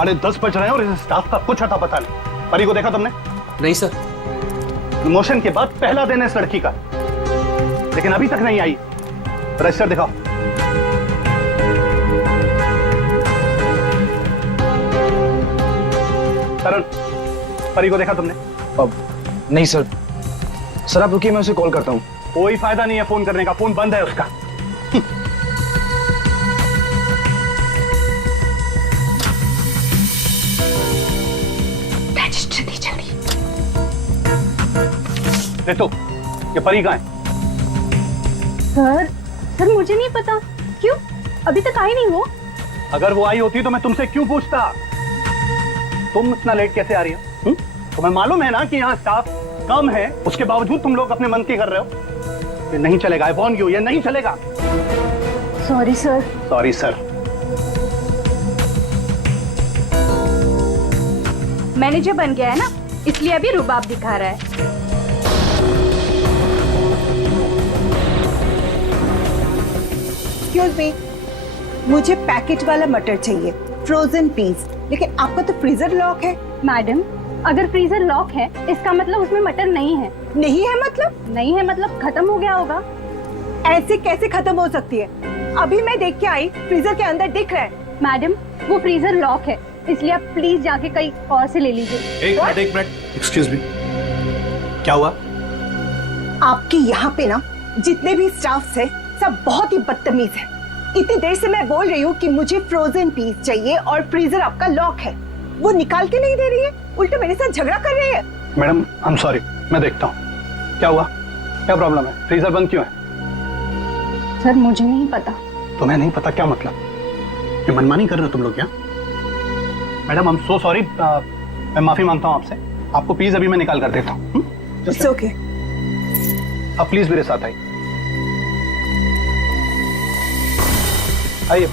10:30 बज रहे हैं और इस स्टाफ का कुछ अता पता नहीं। परी को देखा तुमने? नहीं सर। प्रमोशन के बाद पहला दिन है इस लड़की का, लेकिन अभी तक नहीं आई। रजिस्टर दिखाओ। करण, परी को देखा तुमने? अब नहीं सर। सर आप रुकिए, मैं उसे कॉल करता हूँ। कोई फायदा नहीं है फोन करने का, फोन बंद है उसका। रजिस्टर दी जल्दी। देखो ये परी कहाँ है? सर मुझे नहीं पता। क्यों? अभी तक आई नहीं वो। अगर वो आई होती तो मैं तुमसे क्यों पूछता? तुम इतना लेट कैसे आ रही हो? तुम्हें मालूम है ना कि यहाँ स्टाफ कम है, उसके बावजूद तुम लोग अपने मन की कर रहे हो। ये नहीं चलेगा। आई वॉर्न यू, ये नहीं चलेगा। Sorry sir. Sorry sir. Manager बन गया है ना, इसलिए अभी रुबाब दिखा रहा है। एक्सक्यूज मी, मुझे पैकेट वाला मटर चाहिए, फ्रोजन पीस। लेकिन आपका तो फ्रीजर लॉक है। मैडम, अगर फ्रीजर लॉक है इसका मतलब उसमें मटर नहीं है। नहीं है मतलब? नहीं है मतलब खत्म हो गया होगा। ऐसे कैसे खत्म हो सकती है? अभी मैं देख के आई, फ्रीजर के अंदर दिख रहा है। मैडम, वो फ्रीजर लॉक है, इसलिए आप प्लीज जाके कहीं और से ले लीजिए। एक मिनट। एक्सक्यूज मी, क्या हुआ? आपके यहाँ पे ना जितने भी स्टाफ है सब बहुत ही बदतमीज है। इतनी देर से मैं बोल रही हूँ कि मुझे फ्रोजन पीस चाहिए और फ्रीजर आपका लॉक है, वो निकाल के नहीं दे रही है, उल्टा मेरे साथ झगड़ा कर रही है। मैडम आई एम सॉरी, मैं देखता हूँ क्या हुआ, क्या प्रॉब्लम है, फ्रीजर बंद क्यों है? सर मुझे नहीं पता। तुम्हें नहीं पता क्या मतलब? ये मनमानी कर रहे हो तुम लोग क्या? Madam I am so sorry, मैं माफी मांगता हूँ आपसे। आपको प्लीज अभी मैं निकाल कर देता हूँ। It's okay. अब प्लीज मेरे साथ आइए। आइए।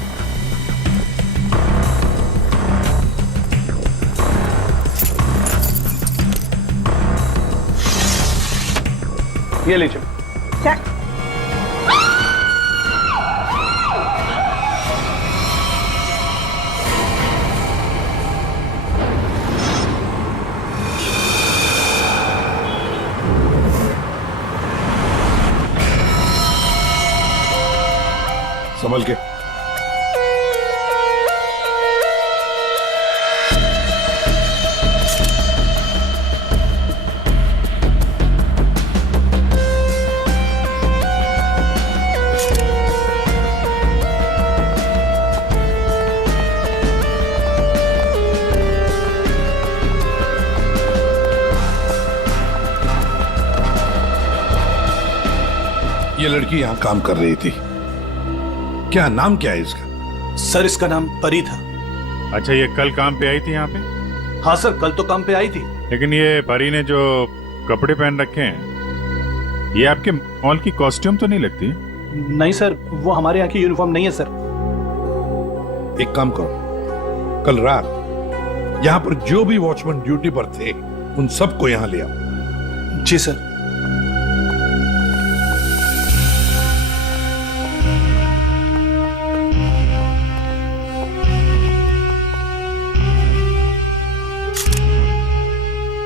ये लीजिए। क्या? संभल के। ये लड़की यहाँ काम कर रही थी, क्या नाम क्या है इसका? सर इसका नाम परी था। अच्छा, ये कल काम पे आई थी यहाँ पे? हाँ सर, कल तो काम पे आई थी। लेकिन ये परी ने जो कपड़े पहन रखे हैं, ये आपके मॉल की कॉस्ट्यूम तो नहीं लगती? नहीं सर, वो हमारे यहाँ की यूनिफॉर्म नहीं है सर। एक काम करो, कल रात यहाँ पर जो भी वॉचमैन ड्यूटी पर थे उन सबको यहाँ ले आओ। जी सर।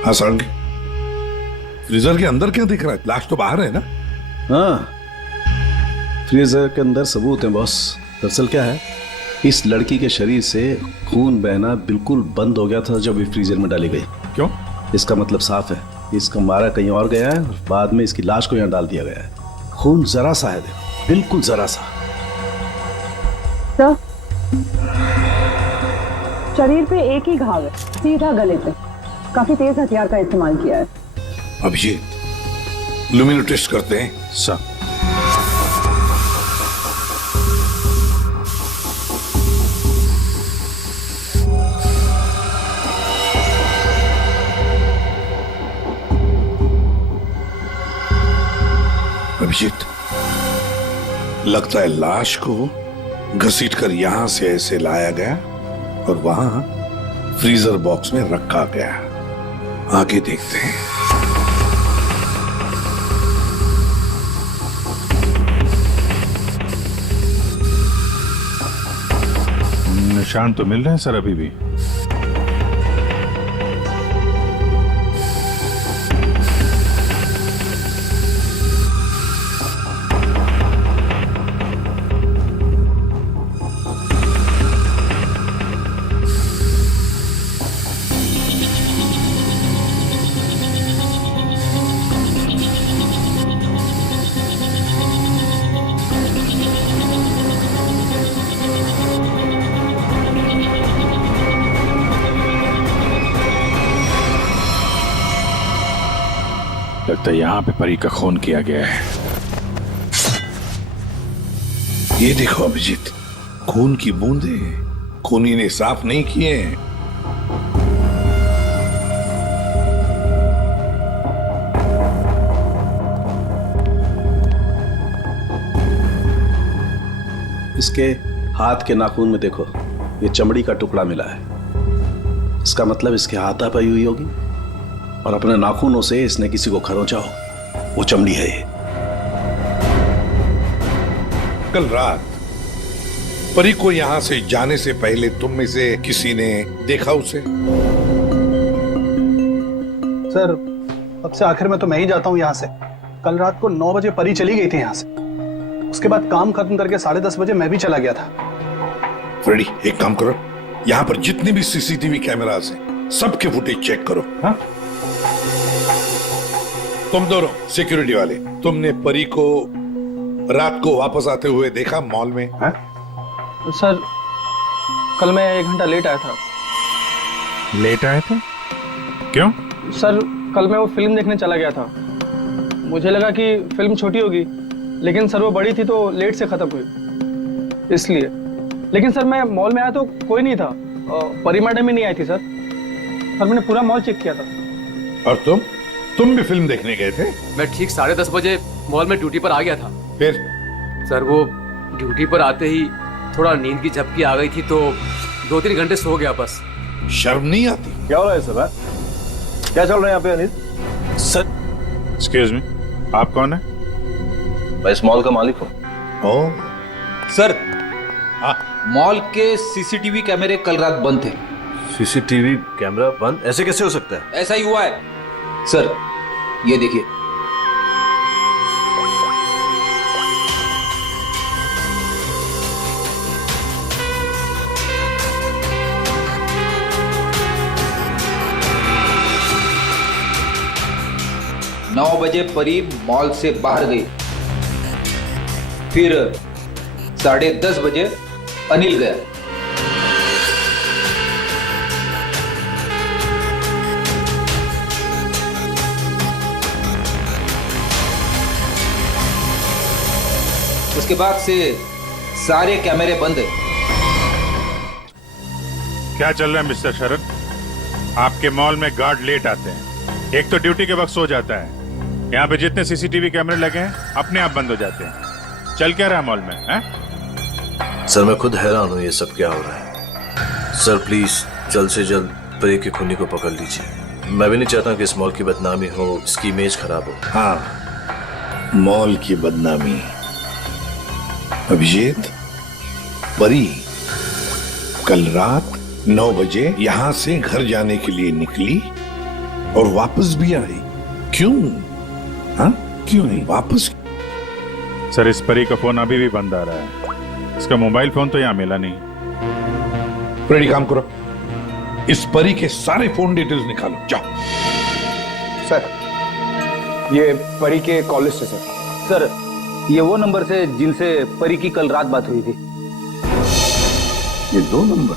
हाँ सारंगी, फ्रीजर के अंदर क्या दिख रहा है? लाश तो बाहर है ना? हाँ, फ्रीजर के अंदर सबूत है बॉस। दरअसल क्या है, इस लड़की के शरीर से खून बहना बिल्कुल बंद हो गया था जब ये फ्रीजर में डाली गई। क्यों? इसका मतलब साफ है, इसका मारा कहीं और गया है और बाद में इसकी लाश को यहाँ डाल दिया गया है। खून जरा सा है, देखो, बिल्कुल जरा सा। सर, शरीर पे एक ही घाव है, सीधा गले पे। काफी तेज हथियार का इस्तेमाल किया है। अभिजीत, लुमिनो टेस्ट करते हैं। सर। अभिजीत, लगता है लाश को घसीटकर यहां से ऐसे लाया गया और वहां फ्रीजर बॉक्स में रखा गया। आगे देखते हैं। निशान तो मिल रहे हैं सर अभी भी। लगता है यहाँ पे परी का खून किया गया है। ये देखो अभिजीत, खून की बूंदें खूनी ने साफ नहीं किए हैं। इसके हाथ के नाखून में देखो, ये चमड़ी का टुकड़ा मिला है। इसका मतलब इसके हाथापाई हुई होगी और अपने नाखूनों से इसने किसी को खरोंचा हो। वो चमड़ी है ये। कल रात परी को यहां से जाने से पहले तुम में से किसी ने देखा उसे? सर अब से आखिर में तो मैं ही जाता हूँ यहाँ से। कल रात को 9 बजे परी चली गई थी यहाँ से। उसके बाद काम खत्म करके 10:30 बजे मैं भी चला गया था। फ्रेडी, एक काम करो, यहाँ पर जितने भी सीसीटीवी कैमरास हैं सबके फुटेज चेक करो। हाँ? तुम दोनों सिक्योरिटी वाले, तुमने परी को रात को वापस आते हुए देखा मॉल में? हाँ? सर कल मैं 1 घंटा लेट आया था। लेट आए थे? क्यों? सर कल मैं वो फिल्म देखने चला गया था। मुझे लगा कि फिल्म छोटी होगी, लेकिन सर वो बड़ी थी तो लेट से खत्म हुई, इसलिए। लेकिन सर मैं मॉल में आया तो कोई नहीं था। परी मैडम भी नहीं आई थी सर। मैंने पूरा मॉल चेक किया था। और तुम भी फिल्म देखने गए थे? मैं ठीक 10:30 बजे मॉल में ड्यूटी पर आ गया था। फिर? सर वो ड्यूटी पर आते ही थोड़ा नींद की झपकी आ गई थी तो 2-3 घंटे सो गया बस। शर्म नहीं आती? क्या हो रहा है सर? क्या चल रहा है यहाँ पे अनिल? सर एक्सक्यूज मी, आप कौन है? मैं इस मॉल का मालिक हूँ। ओ, सर हाँ। मॉल के सीसीटीवी कैमरे कल रात बंद थे। सीसीटीवी कैमरा बंद? ऐसे कैसे हो सकता है? ऐसा ही हुआ है सर, ये देखिए। नौ बजे परी मॉल से बाहर गई, फिर 10:30 बजे अनिल गया। उसके बाद से सारे कैमरे बंद है। क्या चल रहा है मिस्टर शरद? आपके मॉल में गार्ड लेट आते हैं, एक तो ड्यूटी के वक्त सो जाता है। यहाँ पे जितने सीसीटीवी कैमरे लगे हैं अपने आप बंद हो जाते हैं। चल क्या रहा है मॉल में? हैं? सर मैं खुद हैरान हूँ ये सब क्या हो रहा है। सर प्लीज जल्द से जल्द परी के खूनी को पकड़ लीजिए। मैं भी नहीं चाहता कि इस मॉल की बदनामी हो, इसकी इमेज खराब हो। हाँ, मॉल की बदनामी। अभिजीत, परी कल रात 9 बजे यहां से घर जाने के लिए निकली और वापस भी आई। क्यों? हाँ, क्यों नहीं वापस? सर इस परी का फोन अभी भी बंद आ रहा है। इसका मोबाइल फोन तो यहाँ मिला नहीं। फ्रेडी, काम करो, इस परी के सारे फोन डिटेल्स निकालो, जाओ। सर ये परी के कॉल लिस्ट है सर। सर ये वो नंबर से जिनसे परी की कल रात बात हुई थी। ये 2 नंबर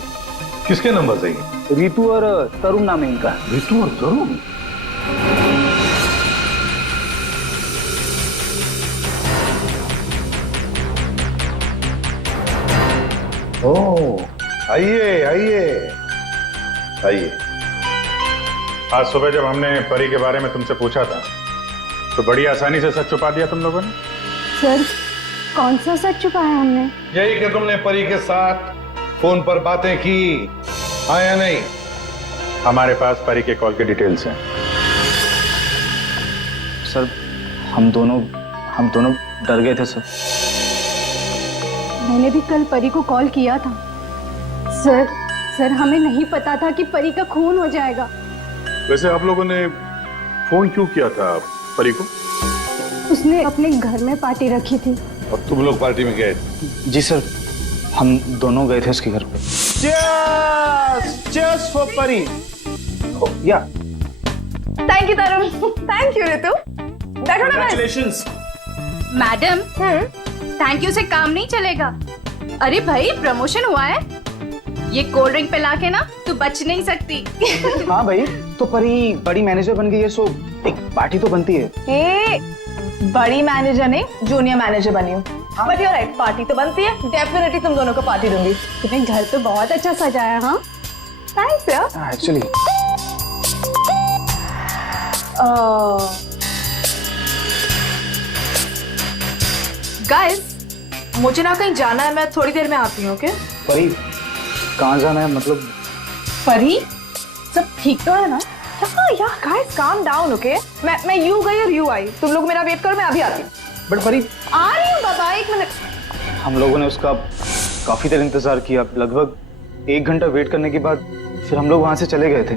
किसके नंबर है? रितु और तरुण नाम है इनका। रितु और तरुण? ओह, आइए आइए आइए। आज सुबह जब हमने परी के बारे में तुमसे पूछा था तो बड़ी आसानी से सच छुपा दिया तुम लोगों ने। सर कौन सा सच छुपाया हमने? यही कि तुमने परी के साथ फोन पर बातें की, हाँ या नहीं? हमारे पास परी के कॉल के डिटेल्स हैं। सर हम दोनों डर गए थे सर। मैंने भी कल परी को कॉल किया था। सर हमें नहीं पता था कि परी का खून हो जाएगा। वैसे आप लोगों ने फोन क्यों किया था परी को? उसने अपने घर में पार्टी रखी थी। और तुम लोग पार्टी में गए? जी सर, हम दोनों गए थे उसके घर पे। Cheers for परी। या thank you Tarun, thank you Ritu. बैठो ना। Congratulations। मैडम थैंक यू से काम नहीं चलेगा। अरे भाई प्रमोशन हुआ है, ये कोल्ड ड्रिंक पिला के ना तू बच नहीं सकती। हाँ भाई, तो परी बड़ी मैनेजर बन गई है, सो एक पार्टी तो बनती है। बड़ी मैनेजर ने जूनियर मैनेजर बनी हूँ, बट यू राइट, पार्टी तो बनती है। डेफिनेटली तुम दोनों को पार्टी दूंगी। तुम्हें घर तो बहुत अच्छा सजाया। हाँ, थैंक्स यार। एक्चुअली गाइस, मुझे ना कहीं जाना है, मैं थोड़ी देर में आती हूँ। ओके? परी, कहाँ जाना है? मतलब परी, सब ठीक तो है ना? यार गाइस काम डाउन। ओके, मैं यू गई और यू आई। तुम लोग मेरा वेट करो, मैं अभी आती हूँ। बट परी, आ रही हूँ बाबा, 1 मिनट। हम लोगों ने उसका काफी देर इंतजार किया, लगभग 1 घंटा वेट करने के बाद फिर हम लोग वहां से चले गए थे।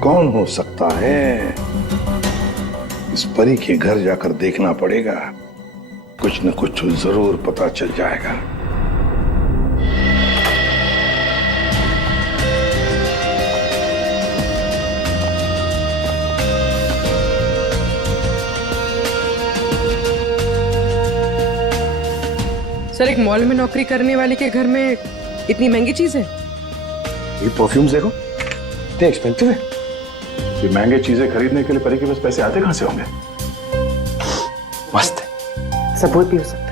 कौन हो सकता है? इस परी के घर जाकर देखना पड़ेगा, कुछ न कुछ जरूर पता चल जाएगा। सर, एक मॉल में नौकरी करने वाले के घर में इतनी महंगी चीज है? ये परफ्यूम्स देखो, इतने एक्सपेंसिव है। ये महंगे चीजें खरीदने के लिए परी के पास पैसे आते कहां से होंगे? मस्त है, सब कोई पी हो सकता है।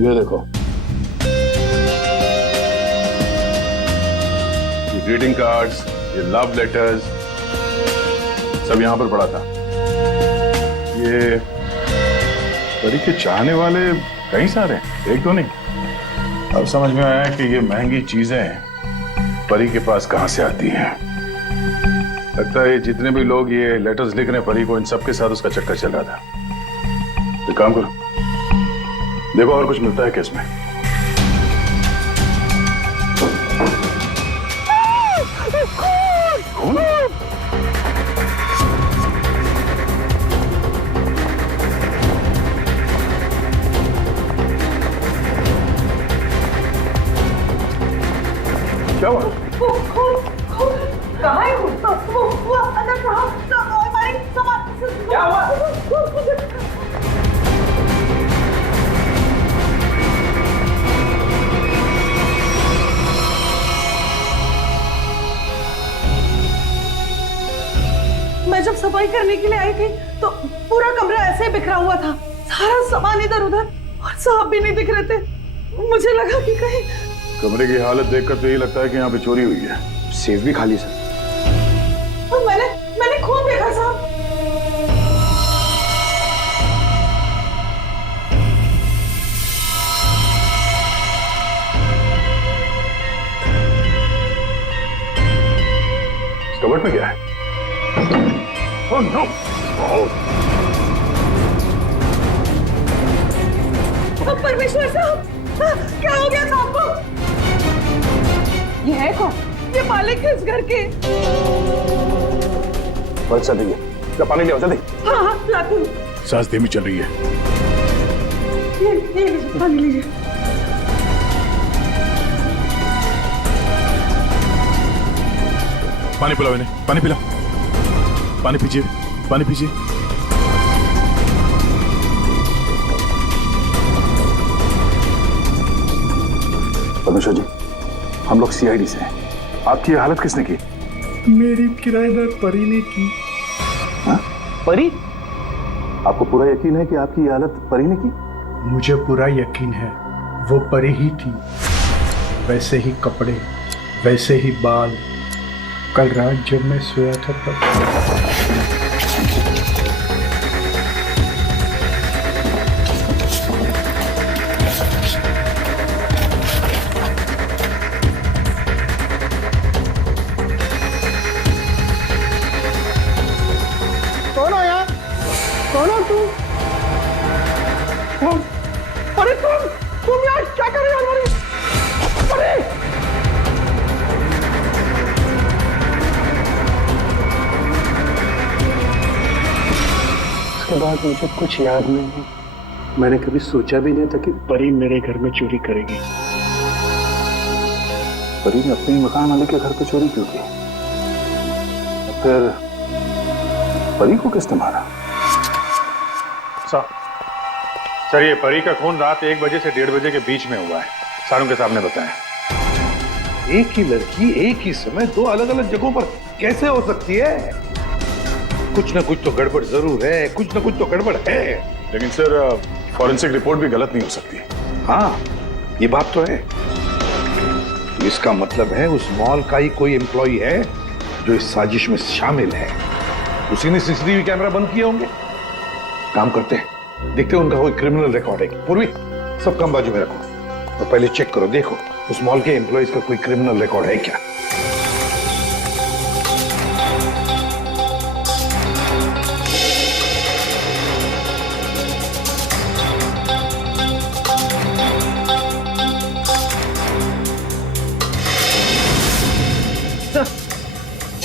ये देखो, ये ग्रीटिंग कार्ड्स, ये लव लेटर्स सब यहां पर पड़ा था। ये परी के चाहने वाले कई सारे, एक तो नहीं। अब समझ में आया कि ये महंगी चीजें परी के पास कहां से आती हैं। लगता है जितने भी लोग ये लेटर्स लिख रहे हैं परी को, इन सब के साथ उसका चक्कर चल रहा था। एक काम करो, देखो और कुछ मिलता है केस में। क्या हुआ? कहाँ है वो अंदर हमारी क्या हुआ? मैं जब सफाई करने के लिए आई थी तो पूरा कमरा ऐसे ही बिखरा हुआ था, सारा सामान इधर उधर, और साहब भी नहीं दिख रहे थे। मुझे लगा कि कहीं कमरे की हालत देखकर तो यही लगता है कि यहाँ पे चोरी हुई है। सेफ भी खाली सर। तो मैंने खून देखा साहब। कबर्ड में क्या है? Oh no! परमेश्वर साहब, क्या हो गया साहब को? ये है कौन? ये मालिक है इस घर के। बस चल रही है, क्या पानी ले आओ जल्दी। हाँ हाँ लाती हूँ। सांस धीमी चल रही है। ये लीजिए, पानी लीजिए। पानी पिलाओ इन्हें, पानी पिलाओ, पानी पीजिए, पानी पीजिए। परमेश्वर जी, हम लोग सीआईडी से हैं। आपकी हालत किसने की? मेरी किराएदार परी ने की। हाँ? परी? आपको पूरा यकीन है कि आपकी ये हालत परी ने की? मुझे पूरा यकीन है वो परी ही थी। वैसे ही कपड़े, वैसे ही बाल। कल रात जब मैं सोया था तब अरे तुम यार क्या कर रहे हो? अरे उसके बाद मुझे कुछ याद नहीं है। मैंने कभी सोचा भी नहीं था कि परी मेरे घर में चोरी करेगी। परी ने अपने मकान वाले के घर पे चोरी क्यों की? फिर परी को किसने मारा? सर, ये परी का खून रात 1 बजे से 1:30 बजे के बीच में हुआ है, सारों के सामने बताएं। एक ही लड़की एक ही समय दो अलग अलग जगहों पर कैसे हो सकती है? कुछ ना कुछ तो गड़बड़ जरूर है, कुछ ना कुछ तो गड़बड़ है। लेकिन सर फॉरेंसिक रिपोर्ट भी गलत नहीं हो सकती। हाँ, ये बात तो है। इसका मतलब है उस मॉल का ही कोई एम्प्लॉई है जो इस साजिश में शामिल है। उसी ने सीसीटीवी कैमरा बंद किए होंगे। काम करते हैं, देखते हैं उनका कोई क्रिमिनल रिकॉर्ड है। पूर्वी, सब काम बाजू में रखो तो पहले चेक करो, देखो उस मॉल के एम्प्लॉइज का कोई क्रिमिनल रिकॉर्ड है क्या।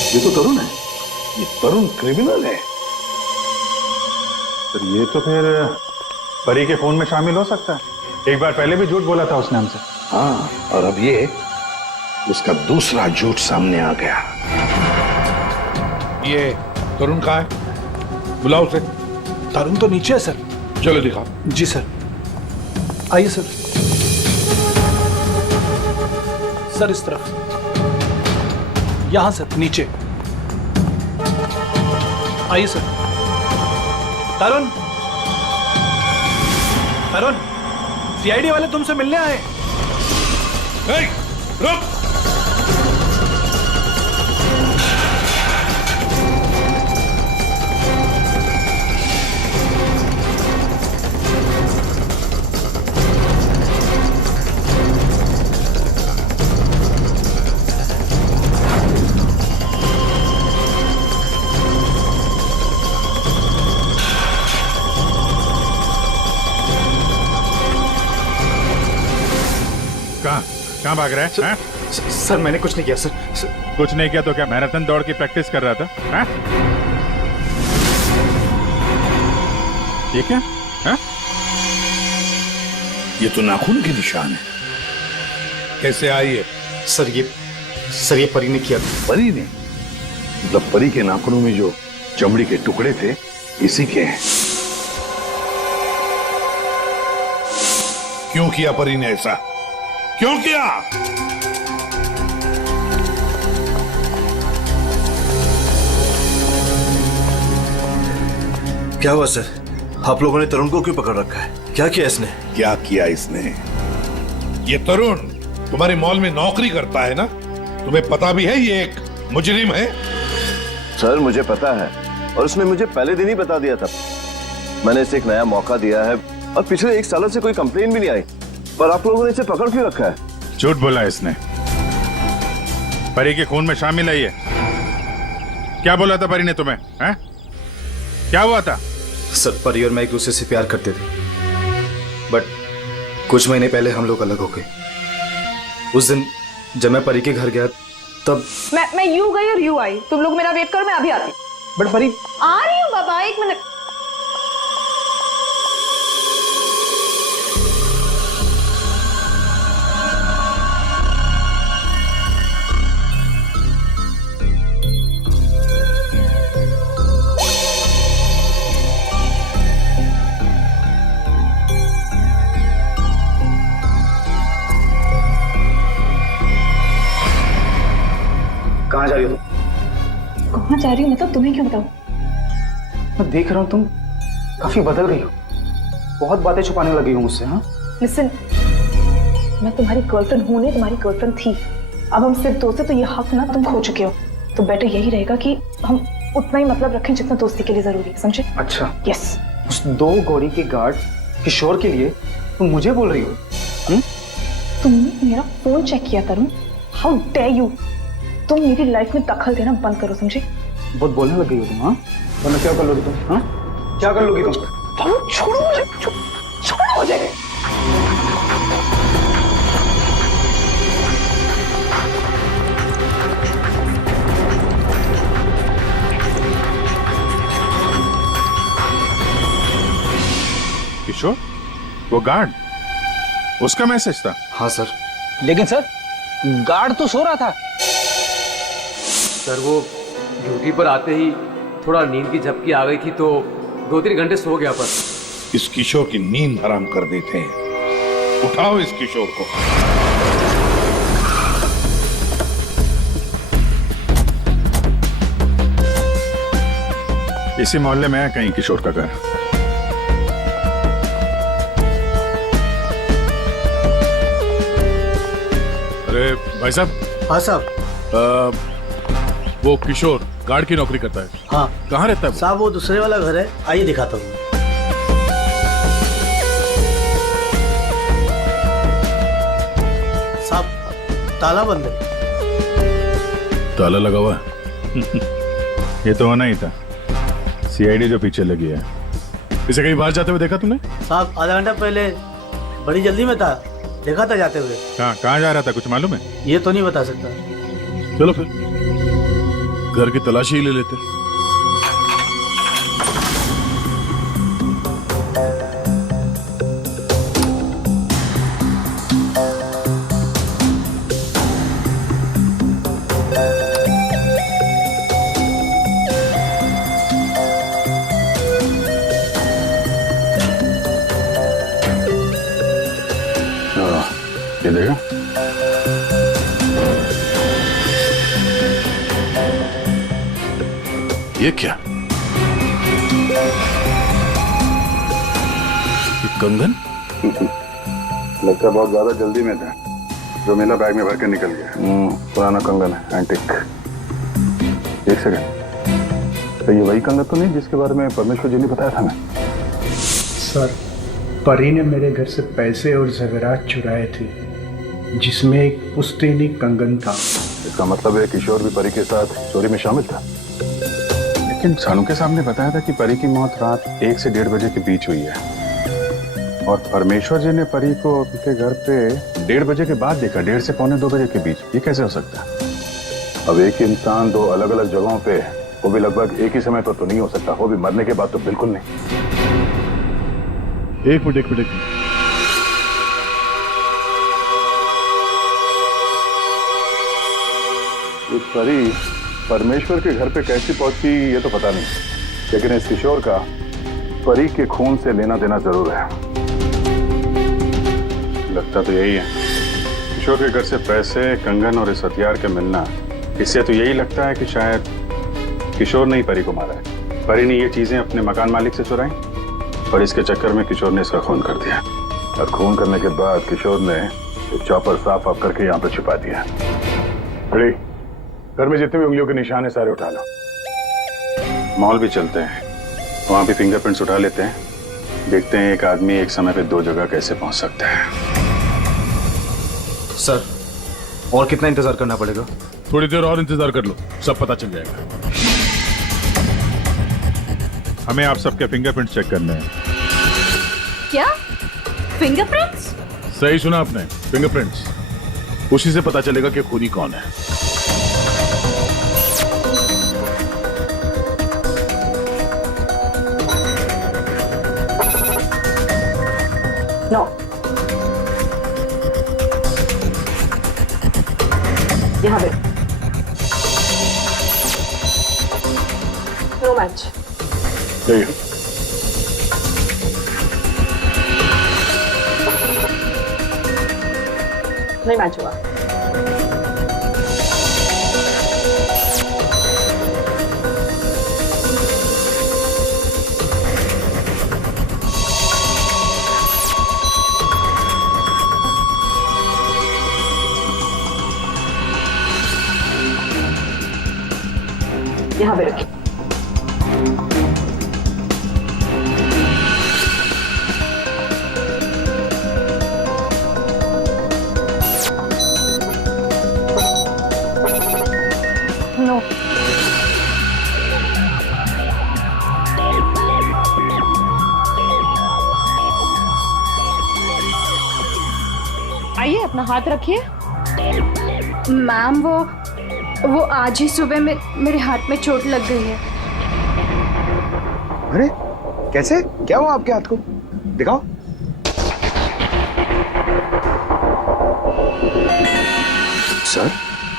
ये तो तरुण है, ये तरुण क्रिमिनल है। सर ये तो फिर परी के फोन में शामिल हो सकता है। एक बार पहले भी झूठ बोला था उसने हमसे। हाँ, और अब ये उसका दूसरा झूठ सामने आ गया। ये तरुण कहाँ है? बुलाओ उसे। तरुण तो नीचे है सर। चलो दिखाओ। जी सर, आइए सर। सर इस तरफ, यहां सर, नीचे आइए सर। तरुण, तरुण, सीआईडी वाले तुमसे मिलने आए। रुक। कहाँ भाग रहा है? सर मैंने कुछ नहीं किया सर। कुछ नहीं किया तो क्या मैराथन दौड़ की प्रैक्टिस कर रहा था? हाँ? ठीक है? हाँ? ये तो नाखून के निशान है। कैसे आई है? सर ये परी ने किया। परी ने? मतलब परी के नाखूनों में जो चमड़ी के टुकड़े थे इसी के हैं। क्यों किया परी ने ऐसा? क्यों किया? क्या हुआ सर? आप लोगों ने तरुण को क्यों पकड़ रखा है? क्या किया इसने? क्या किया इसने? ये तरुण तुम्हारे मॉल में नौकरी करता है ना? तुम्हें पता भी है ये एक मुजरिम है? सर मुझे पता है, और उसने मुझे पहले दिन ही बता दिया था। मैंने इसे एक नया मौका दिया है और पिछले 1 साल से कोई कंप्लेन भी नहीं आई, पर आप लोगों ने इसे पकड़ क्यों रखा है? झूठ बोला इसने। परी के खून में शामिल है ये। क्या बोला था परी ने तुम्हें? हैं? क्या हुआ था? सर परी और मैं एक दूसरे से प्यार करते थे, बट कुछ महीने पहले हम लोग अलग हो गए। उस दिन जब मैं परी के घर गया तब मैं यूं गई और यूं आई। तुम लोग मेरा वेट करो, मैं अभी आती। बट परी आ रही हूँ बाबा, 1 मिनट। कहाँ जा रही हो तुम? कहाँ जा रही हूँ मतलब तुम्हें क्यों बताऊँ? मैं देख रहा हूँ तुम काफी बदल गई हो, बहुत बातें छुपाने लगी हो मुझसे। हाँ लिसन, मैं तुम्हारी गर्लफ्रेंड हूँ नहीं, तुम्हारी गर्लफ्रेंड थी। अब हम सिर्फ दोस्त हैं तो ये हक ना तुम खो चुके हो। तो बेटर यही रहेगा कि हम उतना ही मतलब रखें जितना दोस्ती के लिए जरूरी है, समझे? अच्छा यस। उस 2 गौरी के गार्ड किशोर के लिए तुम मुझे बोल रही हो? तुमने मेरा फोन चेक किया तरुण, हाउ डेयर यू। तुम मेरी लाइफ में दखल देना बंद करो, समझे? बहुत बोलने लग गई हो तुम। हाँ वरना क्या कर लोगी तुम? हाँ क्या कर लोगी तुम? छोड़ो मुझे, छोड़ो मुझे। किशोर, वो गार्ड, उसका मैसेज था? हाँ सर। लेकिन सर गार्ड तो सो रहा था। सर वो ड्यूटी पर आते ही थोड़ा नींद की झपकी आ गई थी तो 2-3 घंटे सो गया। पर इस किशोर की नींद हराम कर देते हैं। उठाओ इस किशोर को। इसी मोहल्ले में है कहीं किशोर का घर। अरे भाई साहब। हाँ साहब। वो किशोर गार्ड की नौकरी करता है। हाँ। कहाँ रहता है साहब वो दूसरे वाला घर है, आइए दिखाता हूँ। साहब ताला बंद है। ताला लगा हुआ है। ये तो होना ही था, सीआईडी जो पीछे लगी है। इसे कहीं बाहर जाते हुए देखा तूने? साहब आधा घंटा पहले बड़ी जल्दी में था, देखा था जाते हुए। कहाँ जा रहा था, कुछ मालूम है? ये तो नहीं बता सकता। चलो फिर घर की तलाशी ही ले लेते। ये देखा? ये क्या? ये कंगन? लगता बहुत ज्यादा जल्दी में था, जो मेरा बैग में भर के निकल गया। पुराना कंगन है, एंटिक। एक सेकंड, तो ये वही कंगन तो नहीं जिसके बारे में परमेश्वर जी ने बताया था? मैं सर, परी ने मेरे घर से पैसे और ज़ेवरात चुराए थे, जिसमें एक पुश्तैनी कंगन था। इसका मतलब है किशोर भी परी के साथ चोरी में शामिल था। लेकिन सानू के सामने बताया था कि परी की मौत रात 1 से 1:30 बजे के बीच हुई है, और परमेश्वर जी ने परी को उनके घर पे 1:30 बजे के बाद देखा, 1:30 से 1:45 बजे के बीच। ये कैसे हो सकता है? अब एक इंसान 2 अलग-अलग जगहों पे, वो भी लगभग एक ही समय पर तो नहीं हो सकता, वो भी मरने के बाद तो बिल्कुल नहीं। एक मिनट। इस परी परमेश्वर के घर पे कैसी पहुंची ये तो पता नहीं, लेकिन इस किशोर का परी के खून से लेना देना जरूर है। लगता तो यही है। किशोर के घर से पैसे, कंगन और इस हथियार के मिलना, इससे तो यही लगता है कि शायद किशोर ने ही परी को मारा है। परी ने ये चीजें अपने मकान मालिक से चुराई और इसके चक्कर में किशोर ने इसका खून कर दिया, और खून करने के बाद किशोर ने चॉपर साफ ऑफ करके यहाँ पे छुपा दिया। बड़ी घर में जितने भी उंगलियों के निशान है सारे उठा लो। मॉल भी चलते हैं, वहां भी फिंगरप्रिंट्स उठा लेते हैं, देखते हैं एक आदमी एक समय पे 2 जगह कैसे पहुंच सकता है। सर, और कितना इंतजार करना पड़ेगा? थोड़ी देर और इंतजार कर लो, सब पता चल जाएगा। हमें आप सबके फिंगरप्रिंट्स चेक करने हैं। क्या फिंगरप्रिंट्स? सही सुना आपने, फिंगरप्रिंट्स। उसी से पता चलेगा कि खूनी कौन है। नो, यहाँ पे नो मैच। नहीं मैच हुआ। यहाँ पे रखिए। नो, आइए अपना हाथ रखिए। मैम वो आज ही सुबह मेरे हाथ में चोट लग गई है। अरे कैसे, क्या हुआ आपके हाथ को? दिखाओ। सर,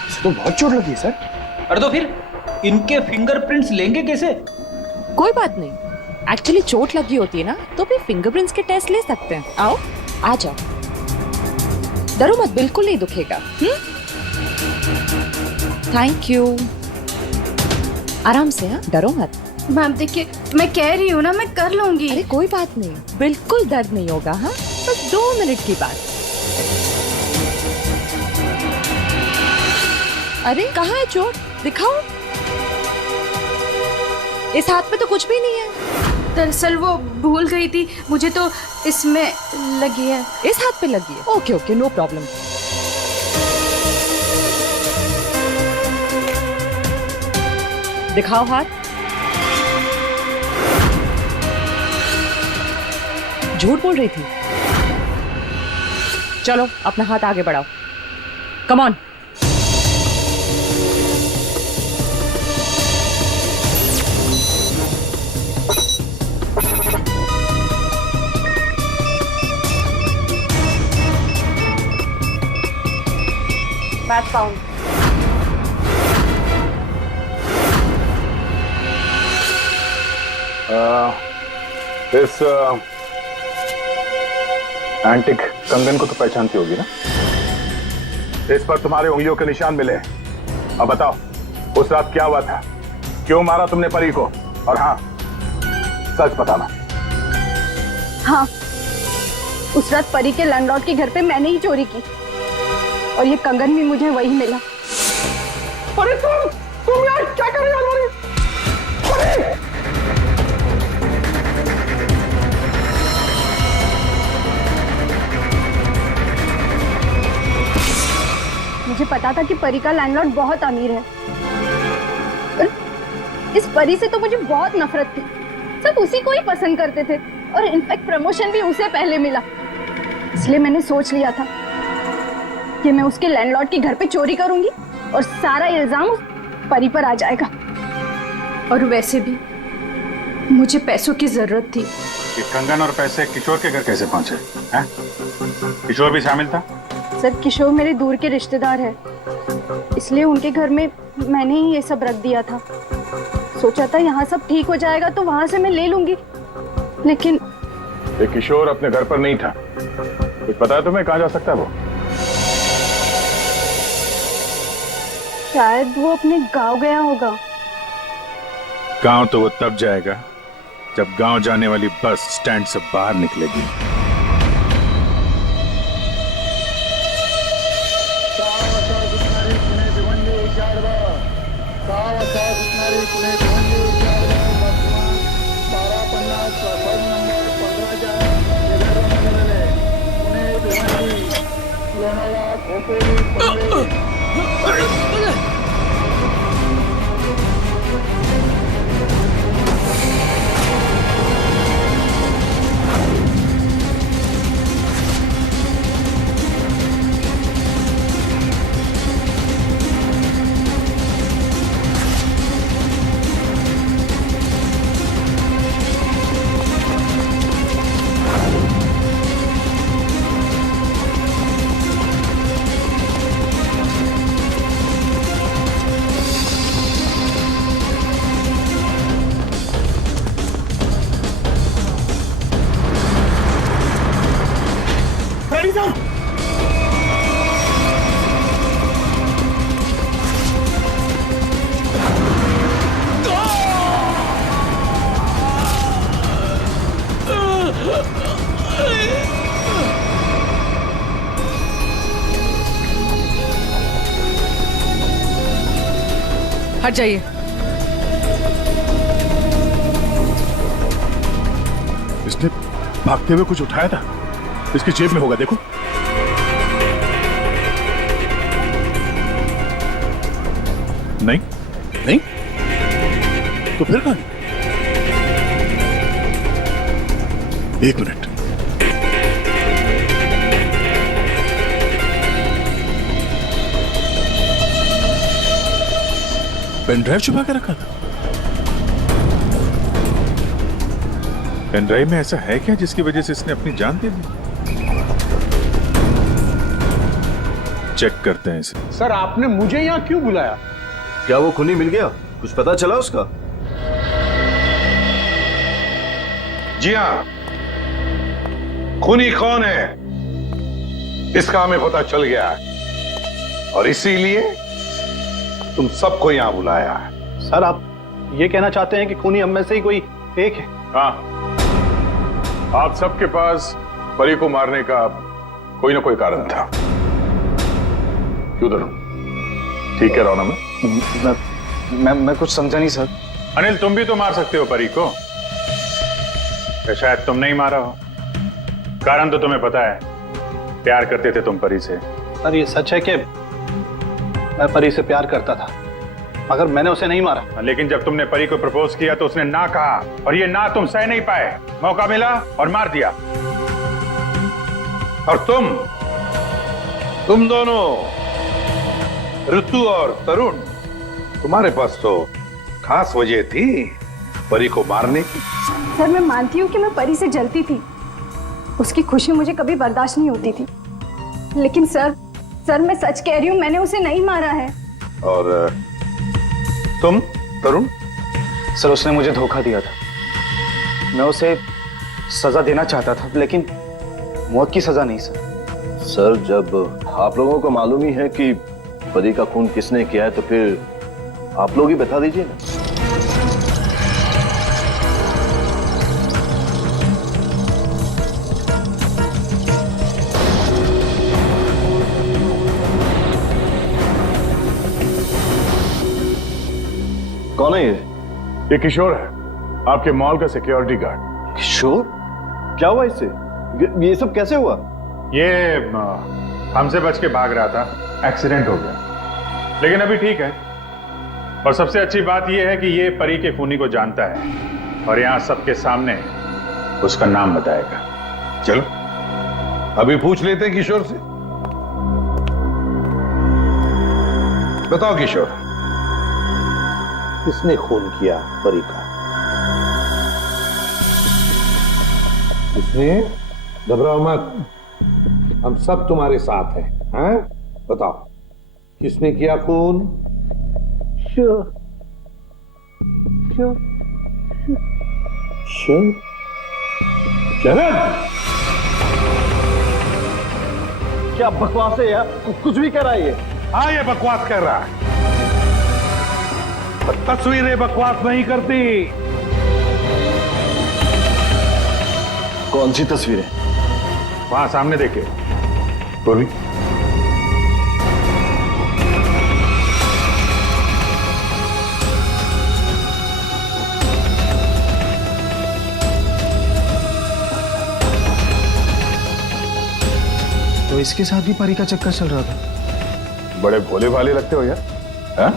इसे तो बहुत चोट लगी है सर। अरे तो फिर इनके फिंगरप्रिंट्स लेंगे कैसे? कोई बात नहीं, एक्चुअली चोट लगी होती है ना, तो भी फिंगरप्रिंट्स के टेस्ट ले सकते हैं। आओ, आ जाओ, डरो मत, बिल्कुल नहीं दुखेगा। Thank you. आराम से, हाँ, डरो मत। मैम देखिए, मैं कह रही हूँ ना, मैं कर लूंगी। अरे कोई बात नहीं, बिल्कुल दर्द नहीं होगा। हाँ, बस 2 मिनट की बात। अरे कहाँ है चोट, दिखाओ। इस हाथ में तो कुछ भी नहीं है। दरअसल वो भूल गई थी, मुझे तो इसमें लगी है। इस हाथ पे लगी है? Okay okay, no problem. दिखाओ हाथ। झूठ बोल रही थी। चलो अपना हाथ आगे बढ़ाओ, कम ऑन। Math count. इस एंटिक कंगन को तो पहचानती होगी ना? इस पर तुम्हारे उंगलियों के निशान मिले। अब बताओ, उस रात क्या हुआ था? क्यों मारा तुमने परी को? और हाँ, सच बताना। हाँ, उस रात परी के लैंडलॉर्ड के घर पे मैंने ही चोरी की और ये कंगन भी मुझे वही मिला। अरे तुम यार क्या कर रही हो? मुझे पता था कि परी का लैंडलॉर्ड बहुत अमीर है। इस परी से तो मुझे बहुत नफरत थी। सब उसी को ही पसंद करते थे और इनफैक्ट प्रमोशन भी उसे पहले मिला। इसलिए मैंने सोच लिया था कि मैं उसके लैंडलॉर्ड के घर पे चोरी करूंगी और सारा इल्जाम उस परी पर आ जाएगा। और वैसे भी मुझे पैसों की जरूरत थी। कि कंगन और पैसे किशोर के घर कैसे पहुंचे हैं? किशोर भी शामिल था? सर, किशोर मेरे दूर के रिश्तेदार है, इसलिए उनके घर में मैंने ही ये सब रख दिया था। सोचा था यहाँ सब ठीक हो जाएगा तो वहां से मैं ले लूंगी, लेकिन ये किशोर अपने घर पर नहीं था। कुछ पता है तुम्हें कहाँ जा सकता है वो? शायद वो अपने गांव गया होगा। गांव तो वो तब जाएगा जब गांव जाने वाली बस स्टैंड से बाहर निकलेगी। हट जाइए। इसने भागते हुए कुछ उठाया था, इसकी जेब में होगा, देखो। नहीं नहीं, तो फिर कहां? एक मिनट, पेन ड्राइव छुपा के रखा था। पेन ड्राइव में ऐसा है क्या जिसकी वजह से इसने अपनी जान दे दी? चेक करते हैं इसे। सर, आपने मुझे यहाँ क्यों बुलाया? क्या वो खूनी मिल गया? कुछ पता चला उसका? जी हाँ, खूनी कौन है इसका हमें पता चल गया है और इसीलिए तुम सबको यहां बुलाया है। सर, आप ये कहना चाहते हैं कि खूनी हम में से ही कोई एक है? हाँ, आप सबके पास परी को मारने का कोई ना कोई कारण था। क्यों धर्म? ठीक कह रहा हूं ना मैं कुछ समझा नहीं सर। अनिल, तुम भी तो मार सकते हो परी को, या शायद तुम नहीं मारा हो। कारण तो तुम्हें पता है, प्यार करते थे तुम परी से। सर ये सच है कि मैं परी से प्यार करता था, मगर मैंने उसे नहीं मारा। लेकिन जब तुमने परी को प्रपोज किया तो उसने ना कहा, और ये ना तुम सह नहीं पाए। मौका मिला और मार दिया। और तुम दोनों, ऋतु और तरुण, तुम्हारे पास तो खास वजह थी परी को मारने की। सर मैं मानती हूँ कि मैं परी से जलती थी, उसकी खुशी मुझे कभी बर्दाश्त नहीं होती थी, लेकिन सर मैं सच कह रही हूँ, मैंने उसे नहीं मारा है। और तुम तरुण? सर उसने मुझे धोखा दिया था, मैं उसे सजा देना चाहता था, लेकिन मौत की सजा नहीं सर। सर जब आप लोगों को मालूम ही है कि परी का खून किसने किया है, तो फिर आप लोग ही बता दीजिए ना। कौन है ये किशोर है, आपके मॉल का सिक्योरिटी गार्ड। किशोर? क्या हुआ इससे? ये सब कैसे हुआ? ये हमसे बच के भाग रहा था, एक्सीडेंट हो गया, लेकिन अभी ठीक है। और सबसे अच्छी बात यह है कि ये परी के खूनी को जानता है और यहाँ सबके सामने उसका नाम बताएगा। चलो अभी पूछ लेते हैं किशोर से। बताओ किशोर, किसने खून किया परी का? किसने? घबराओ मत, हम सब तुम्हारे साथ हैं। हैं? बताओ किसने किया खून? शरद, क्या बकवास है यार? कुछ भी कर रहा है ये। हाँ ये बकवास कर रहा है, पर तस्वीरें बकवास नहीं करती। कौन सी तस्वीरें? वहां सामने देखे पूर्वी। तो इसके साथ भी परी का चक्कर चल रहा था। बड़े भोले भाले लगते हो यार, हा?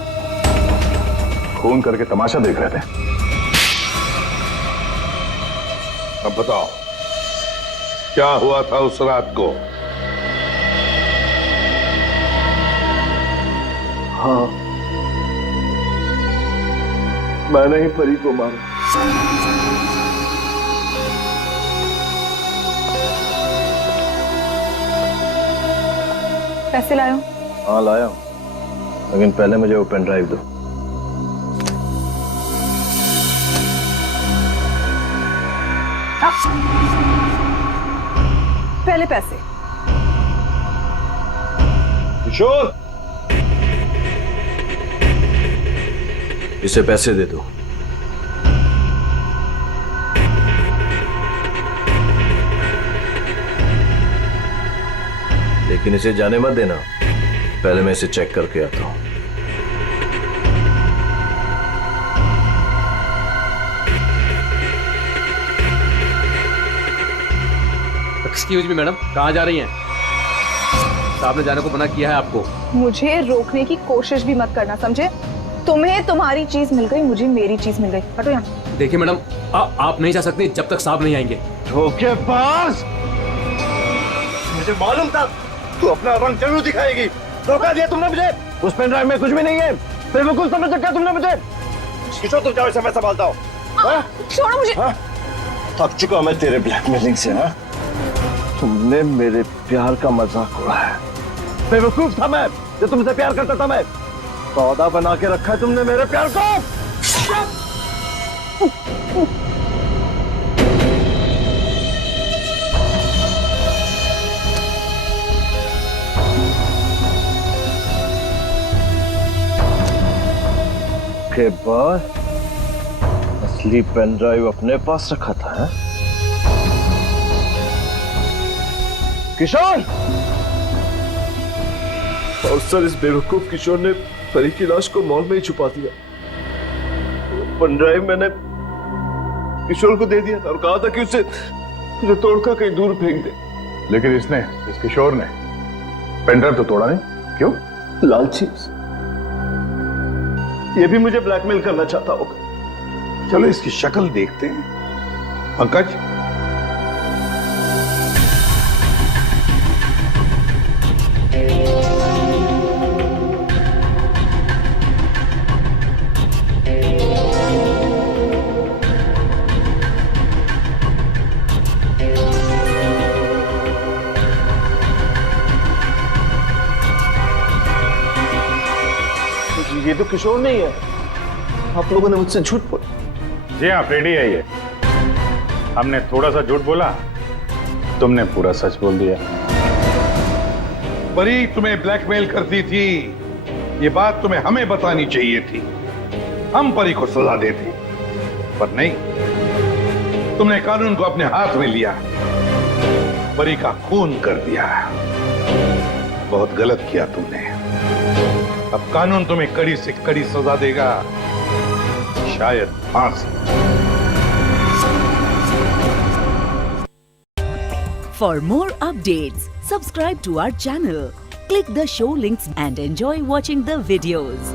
खून करके तमाशा देख रहे थे। अब बताओ क्या हुआ था उस रात को? हाँ, मैंने ही परी को मारा। पैसे लाया हूं? हाँ लाया हूं, लेकिन पहले मुझे वो पेन ड्राइव दो। पहले पैसे। किशोर, इसे पैसे दे दो। लेकिन इसे जाने मत देना, पहले मैं इसे चेक करके आता हूं। एक्सक्यूज मी मैडम, कहाँ जा रही हैं? साहब ने जाने को मना किया है आपको। मुझे रोकने की कोशिश भी मत करना, समझे? तुम्हें तुम्हारी चीज मिल गई, मुझे मेरी चीज मिल गई। हटो यहाँ। देखिए मैडम, आप नहीं जा सकती जब तक साहब नहीं आएंगे। धोखेबाज! मुझे मालूम था तू अपना रंग जरूर दिखाएगी। धोखा दिया तुमने मुझे। उस पेन ड्राइव में कुछ भी नहीं है। बेवकूफ समझ रखा तुमने मुझे। किशोर तुम जाओ, इसे मैं संभालता हूँ। छोड़ो मुझे। थक चुका मैं तेरे ब्लैकमेलिंग से। हाँ, तुमने मेरे प्यार का मजाक उड़ाया। बेवकूफ था मैं जो तुमसे प्यार करता था। मैं सौदा बना के रखा है तुमने मेरे प्यार को। के बाद असली पेन ड्राइव अपने पास रखा था है? किशोर! और सर इस बेवकूफ किशोर ने परी की लाश को मॉल में ही छुपा दिया। पेन ड्राइव मैंने किशोर को दे दिया था और कहा था कि उसे तोड़कर कहीं दूर फेंक दे। लेकिन इस किशोर ने पेन ड्राइव तो तोड़ा नहीं, क्यों? लालची। ये भी मुझे ब्लैकमेल करना चाहता होगा। चलो इसकी शक्ल देखते हैं। पंकज, ये तो किशोर नहीं है। आप लोगों ने मुझसे झूठ बोला। जी हाँ, फ्रेडी है ये। हमने थोड़ा सा झूठ बोला, तुमने पूरा सच बोल दिया। परी तुम्हें ब्लैकमेल करती थी, ये बात तुम्हें हमें बतानी चाहिए थी। हम परी को सजा देते, पर नहीं, तुमने कानून को अपने हाथ में लिया, परी का खून कर दिया। बहुत गलत किया तुमने। अब कानून तुम्हें कड़ी से कड़ी सजा देगा, शायद फांसी। For more updates, subscribe to our channel, click the show links and enjoy watching the videos.